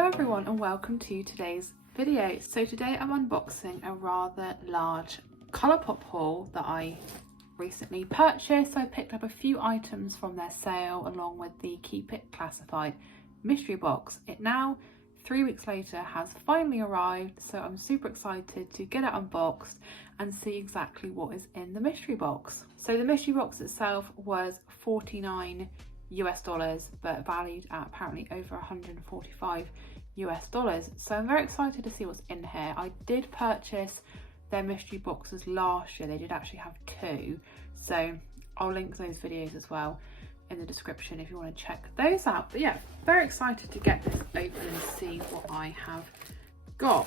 Hello everyone and welcome to today's video. So today I'm unboxing a rather large Colourpop haul that I recently purchased. So I picked up a few items from their sale along with the Keep It Classified mystery box. It now, 3 weeks later, has finally arrived, so I'm super excited to get it unboxed and see exactly what is in the mystery box. So the mystery box itself was $49 but valued at apparently over $145. So I'm very excited to see what's in here. I did purchase their mystery boxes last year. They did actually have two, so I'll link those videos as well in the description if you want to check those out. But yeah, very excited to get this open and see what I have got.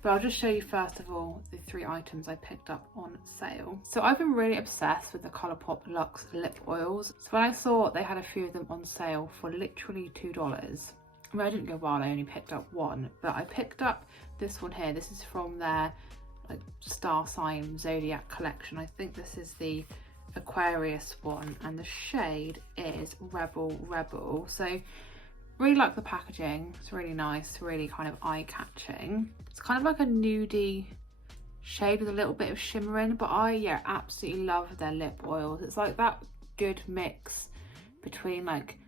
But I'll just show you first of all the three items I picked up on sale. So I've been really obsessed with the Colourpop Luxe lip oils. So when I saw they had a few of them on sale for literally $2, I mean, I didn't go wild, I only picked up one, but I picked up this one here. This is from their like star sign zodiac collection. I think this is the Aquarius one, and the shade is Rebel. So really like the packaging. It's really nice, really kind of eye-catching. It's kind of like a nudie shade with a little bit of shimmer in, but I absolutely love their lip oils. It's like that good mix between like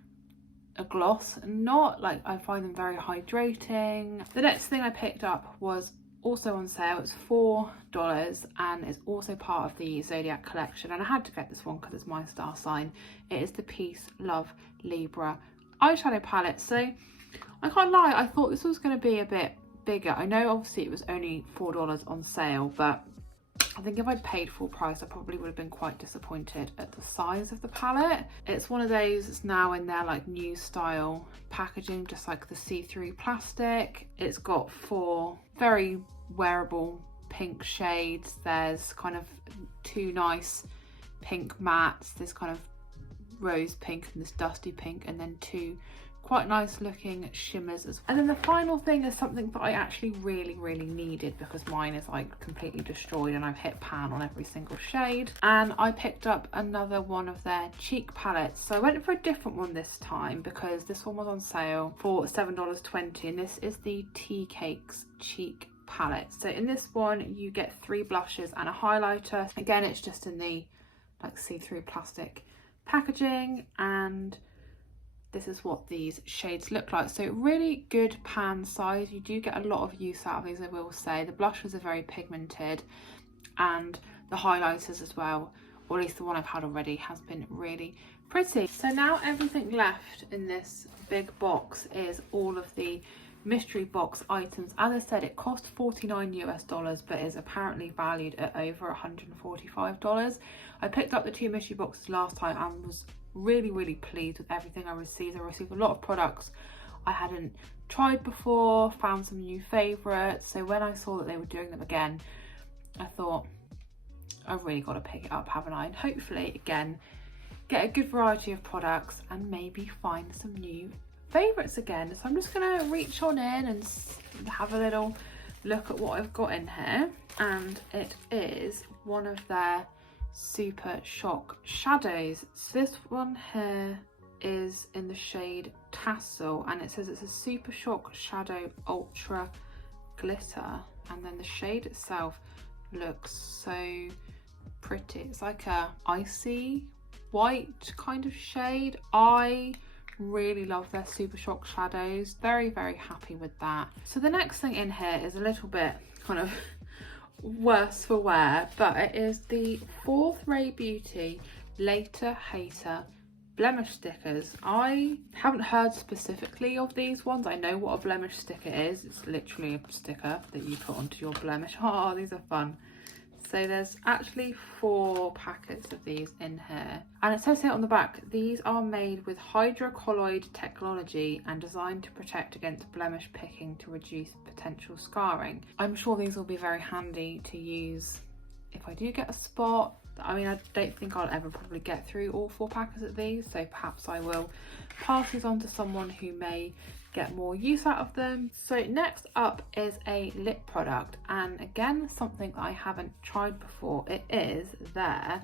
a gloss and not. Like, I find them very hydrating. The next thing I picked up was also on sale. It's $4 and it's also part of the Zodiac collection, and I had to get this one because it's my star sign. It is the Peace Love Libra eyeshadow palette. So I can't lie, I thought this was going to be a bit bigger. I know obviously it was only $4 on sale, but I think if I'd paid full price I probably would have been quite disappointed at the size of the palette. It's one of those that's now in their like new style packaging, just like the see-through plastic. It's got four very wearable pink shades. There's kind of two nice pink mattes, this kind of rose pink and this dusty pink, and then two quite nice looking shimmers as well. And then the final thing is something that I actually really needed because mine is like completely destroyed and I've hit pan on every single shade, and I picked up another one of their cheek palettes. So I went for a different one this time because this one was on sale for $7.20, and this is the Tea Cakes cheek palette. So in this one you get 3 blushes and a highlighter. Again, it's just in the like see-through plastic packaging, and this is what these shades look like. So really good pan size. You do get a lot of use out of these, I will say. The blushes are very pigmented, and the highlighters as well, or at least the one I've had already, has been really pretty. So now everything left in this big box is all of the mystery box items. As I said, it cost $49 but is apparently valued at over $145. I picked up the 2 mystery boxes last time and was really pleased with everything I received. I received a lot of products I hadn't tried before, found some new favourites. So when I saw that they were doing them again, I thought, I've really got to pick it up, haven't I? And hopefully again get a good variety of products and maybe find some new favourites again. So I'm just gonna reach on in and have a little look at what I've got in here, and it is one of their Super Shock shadows. So this one here is in the shade Tassel, and it says it's a Super Shock Shadow Ultra Glitter, and then the shade itself looks so pretty. It's like a icy white kind of shade. I really love their Super Shock shadows. Very happy with that. So the next thing in here is a little bit kind of worse for wear, but it is the Fourth Ray Beauty Later Hater blemish stickers. I haven't heard specifically of these ones. I know what a blemish sticker is. It's literally a sticker that you put onto your blemish. Oh, these are fun. So there's actually 4 packets of these in here, and it says here on the back, these are made with hydrocolloid technology and designed to protect against blemish picking to reduce potential scarring. I'm sure these will be very handy to use if I do get a spot. I mean, I don't think I'll ever probably get through all 4 packets of these, so perhaps I will pass these on to someone who may get more use out of them. So next up is a lip product, and again something I haven't tried before. It is their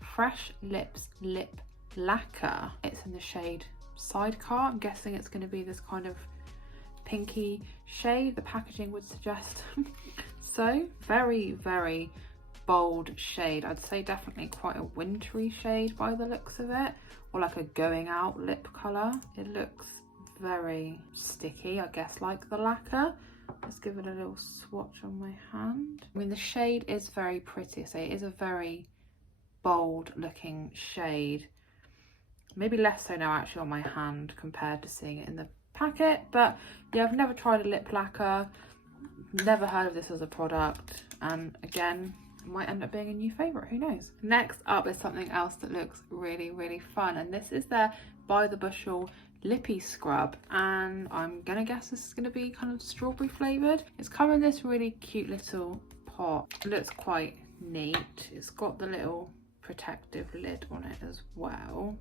Fresh Lips Lip Lacquer. It's in the shade Sidecar. I'm guessing it's going to be this kind of pinky shade, the packaging would suggest. So very, very bold shade. I'd say definitely quite a wintry shade by the looks of it, or like a going out lip colour. It looks very sticky, I guess, like the Lacquer. Let's give it a little swatch on my hand. I mean, the shade is very pretty, so it is a very bold looking shade. Maybe less so now actually on my hand compared to seeing it in the packet, but yeah, I've never tried a lip lacquer, never heard of this as a product, and again, it might end up being a new favourite, who knows. Next up is something else that looks really, really fun, and this is their By the Bushel lippy scrub, and I'm gonna guess this is gonna be kind of strawberry flavoured. It's come in this really cute little pot. It looks quite neat. It's got the little protective lid on it as well.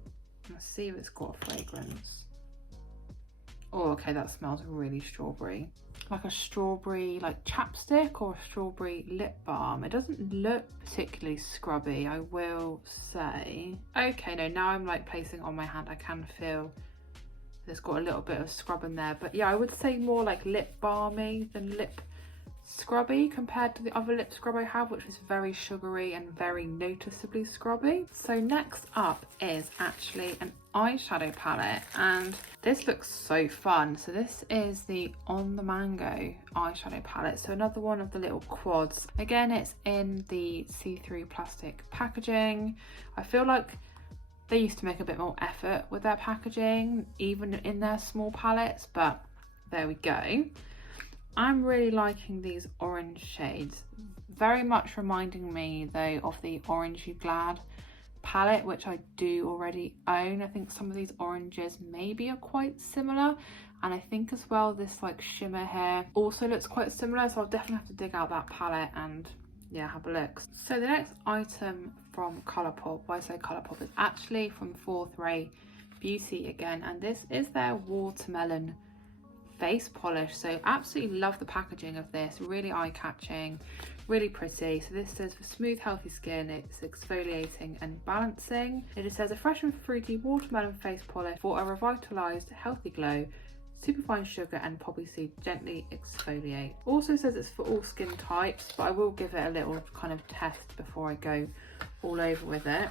Let's see if it's got a fragrance. Oh, okay, that smells really strawberry. Like a strawberry like chapstick or a strawberry lip balm. It doesn't look particularly scrubby, I will say. Okay, no, now I'm like placing it on my hand, I can feel there's got a little bit of scrub in there, but yeah, I would say more like lip balmy than lip scrubby compared to the other lip scrub I have, which is very sugary and very noticeably scrubby. So next up is actually an eyeshadow palette, and this looks so fun. So this is the On the Mango eyeshadow palette, so another one of the little quads. Again, it's in the see-through plastic packaging. I feel like they used to make a bit more effort with their packaging, even in their small palettes, but there we go. I'm really liking these orange shades, very much reminding me though of the Orangey Glad palette, which I do already own. I think some of these oranges maybe are quite similar, and I think as well this like shimmer here also looks quite similar, so I'll definitely have to dig out that palette and yeah, have a look. So the next item from Colourpop, why I say Colourpop, is actually from Fourth Ray Beauty again, and this is their Watermelon face polish. So absolutely love the packaging of this, really eye-catching, really pretty. So this says for smooth healthy skin, it's exfoliating and balancing. It just says a fresh and fruity watermelon face polish for a revitalized healthy glow. Superfine sugar and poppy seed gently exfoliate. Also says it's for all skin types, but I will give it a little kind of test before I go all over with it.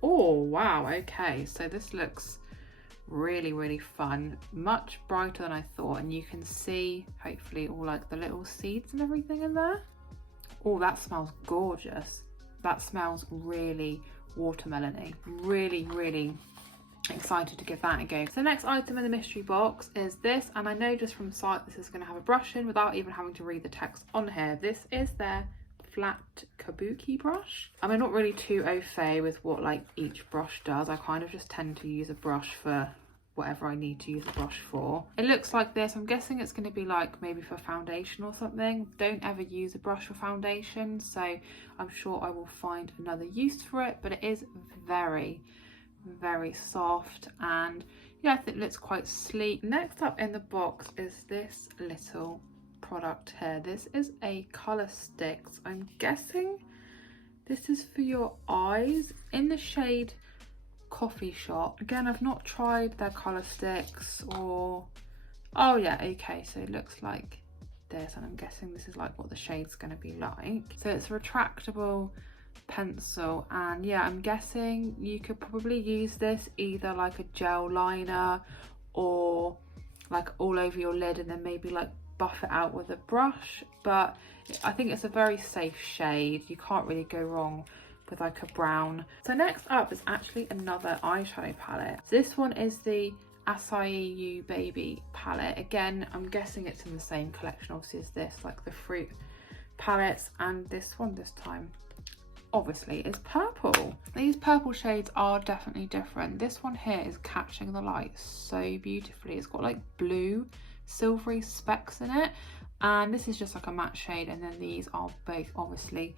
Oh wow, okay, so this looks really, really fun, much brighter than I thought, and you can see hopefully all like the little seeds and everything in there. Oh, that smells gorgeous. That smells really watermelony. Really, really excited to give that a go. So the next item in the mystery box is this, and I know just from sight this is going to have a brush in without even having to read the text on here. This is their flat Kabuki brush. I'm not really too au fait with what like each brush does. I kind of just tend to use a brush for whatever I need to use a brush for. It looks like this. I'm guessing it's going to be like maybe for foundation or something. Don't ever use a brush for foundation, so I'm sure I will find another use for it, but it is very, very soft, and yeah, I think it looks quite sleek. Next up in the box is this little product here. This is a colour sticks. I'm guessing this is for your eyes, in the shade Coffee Shop. Again, I've not tried their colour sticks, or oh yeah, okay, so it looks like this, and I'm guessing this is like what the shade's going to be like. So it's a retractable pencil, and yeah, I'm guessing you could probably use this either like a gel liner or like all over your lid, and then maybe like buff it out with a brush, but I think it's a very safe shade. You can't really go wrong with like a brown. So next up is actually another eyeshadow palette. This one is the Acai You Baby palette. Again, I'm guessing it's in the same collection obviously as this, like the fruit palettes, and this one this time obviously is purple. These purple shades are definitely different. This one here is catching the light so beautifully. It's got like blue silvery specks in it, and this is just like a matte shade, and then these are both obviously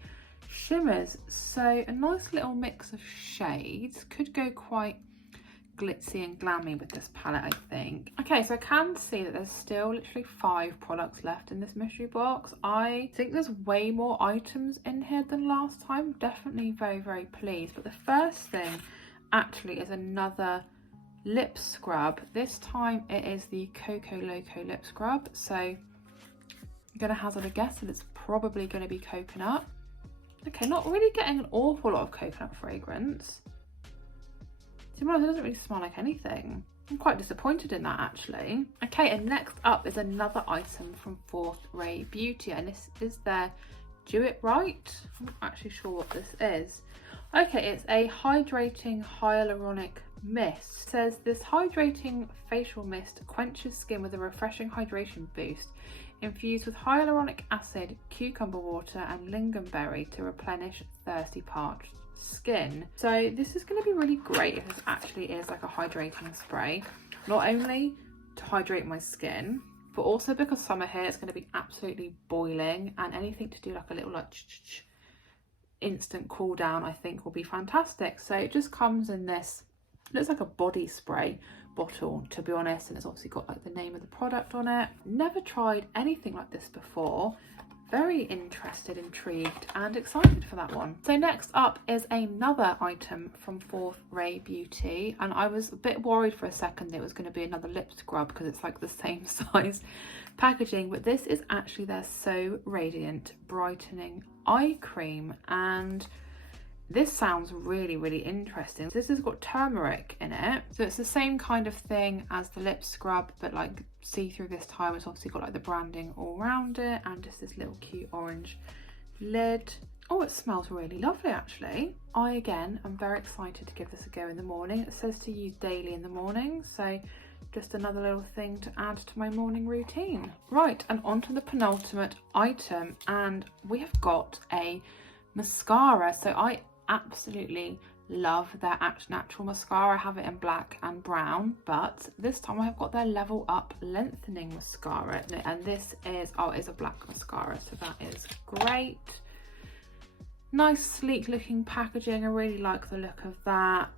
shimmers. So a nice little mix of shades, could go quite glitzy and glammy with this palette, I think. Okay, so I can see that there's still literally 5 products left in this mystery box. I think there's way more items in here than last time. Definitely very, very pleased. But the first thing actually is another lip scrub. This time it is the Coco Loco lip scrub. So I'm gonna hazard a guess that it's probably gonna be coconut. Okay, not really getting an awful lot of coconut fragrance. To be honest, it doesn't really smell like anything. I'm quite disappointed in that actually. Okay, and next up is another item from Fourth Ray Beauty, and this is their Do It Right. I'm not actually sure what this is. Okay, it's a hydrating hyaluronic mist. It says this hydrating facial mist quenches skin with a refreshing hydration boost, infused with hyaluronic acid, cucumber water and lingonberry to replenish thirsty parched skin. So this is going to be really great if this actually is like a hydrating spray, not only to hydrate my skin, but also because summer here it's going to be absolutely boiling, and anything to do like a little like instant cool down I think will be fantastic. So it just comes in this, looks like a body spray bottle to be honest, and it's obviously got like the name of the product on it. Never tried anything like this before. Very interested, intrigued and excited for that one. So next up is another item from Fourth Ray Beauty, and I was a bit worried for a second that it was going to be another lip scrub because it's like the same size packaging, but this is actually their So Radiant Brightening Eye Cream, and this sounds really, really interesting. This has got turmeric in it, so it's the same kind of thing as the lip scrub, but like see-through this time. It's obviously got like the branding all around it and just this little cute orange lid. Oh, it smells really lovely actually. I again am very excited to give this a go in the morning. It says to use daily in the morning, so just another little thing to add to my morning routine. Right, and on to the penultimate item, and we have got a mascara. So I absolutely love their Act Natural mascara. I have it in black and brown, but this time I have got their Level Up Lengthening Mascara, and this is, oh, it's a black mascara, so that is great. Nice sleek looking packaging. I really like the look of that,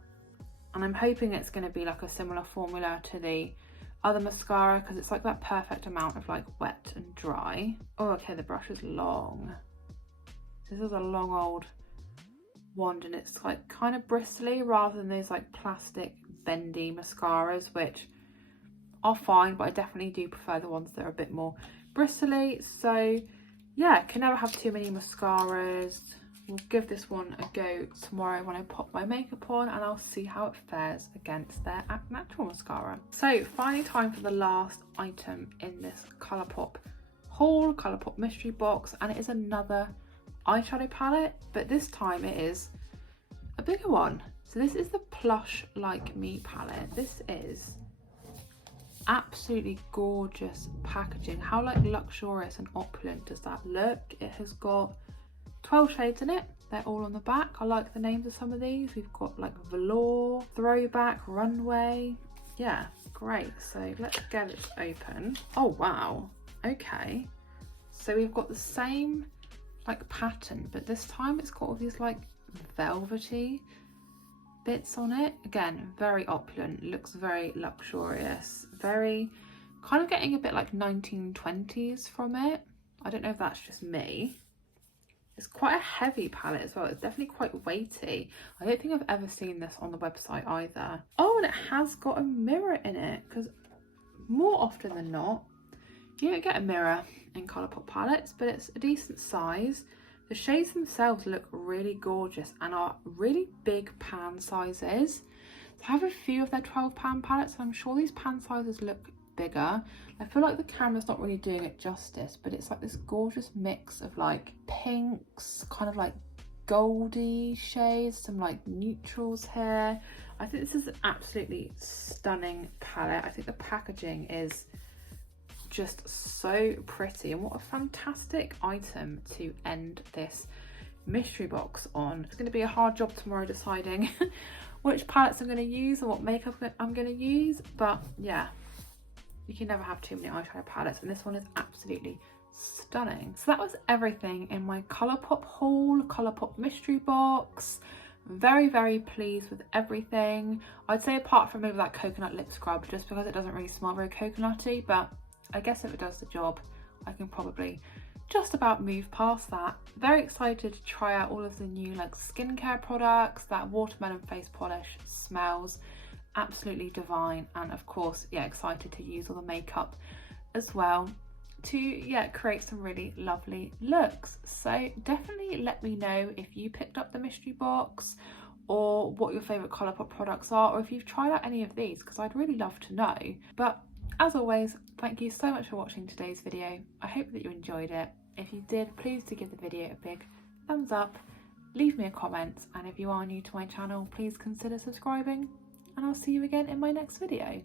and I'm hoping it's going to be like a similar formula to the other mascara because it's like that perfect amount of like wet and dry. Oh, okay, the brush is long. This is a long old wand, and it's like kind of bristly rather than those like plastic bendy mascaras, which are fine, but I definitely do prefer the ones that are a bit more bristly. So yeah, can never have too many mascaras. We'll give this one a go tomorrow when I pop my makeup on, and I'll see how it fares against their Act Natural mascara. So finally, time for the last item in this Colourpop haul, Colourpop mystery box, and it is another eyeshadow palette, but this time it is a bigger one. So this is the Plush Like Me palette. This is absolutely gorgeous packaging. How like luxurious and opulent does that look? It has got 12 shades in it. They're all on the back. I like the names of some of these. We've got like Velour, Throwback, Runway. Yeah, great. So let's get it open. Oh wow, okay. So we've got the same like pattern, but this time it's got all these like velvety bits on it. Again, very opulent, looks very luxurious, very kind of getting a bit like 1920s from it. I don't know if that's just me. It's quite a heavy palette as well. It's definitely quite weighty. I don't think I've ever seen this on the website either. Oh, and it has got a mirror in it, because more often than not you don't get a mirror in Colourpop palettes, but it's a decent size. The shades themselves look really gorgeous and are really big pan sizes. So I have a few of their £12 palettes, and I'm sure these pan sizes look bigger. I feel like the camera's not really doing it justice, but it's like this gorgeous mix of like pinks, kind of like goldy shades, some like neutrals here. I think this is an absolutely stunning palette. I think the packaging is just so pretty, and what a fantastic item to end this mystery box on. It's going to be a hard job tomorrow deciding which palettes I'm going to use and what makeup I'm going to use, but yeah, you can never have too many eyeshadow palettes, and this one is absolutely stunning. So that was everything in my Colourpop haul, Colourpop mystery box. Very, very pleased with everything. I'd say apart from maybe that coconut lip scrub, just because it doesn't really smell very coconutty, but I guess if it does the job, I can probably just about move past that. Very excited to try out all of the new like skincare products. That watermelon face polish smells absolutely divine, and of course, yeah, excited to use all the makeup as well to, yeah, create some really lovely looks. So definitely let me know if you picked up the mystery box, or what your favourite Colourpop products are, or if you've tried out any of these, because I'd really love to know. But as always, thank you so much for watching today's video. I hope that you enjoyed it. If you did, please do give the video a big thumbs up, leave me a comment, and if you are new to my channel, please consider subscribing, and I'll see you again in my next video.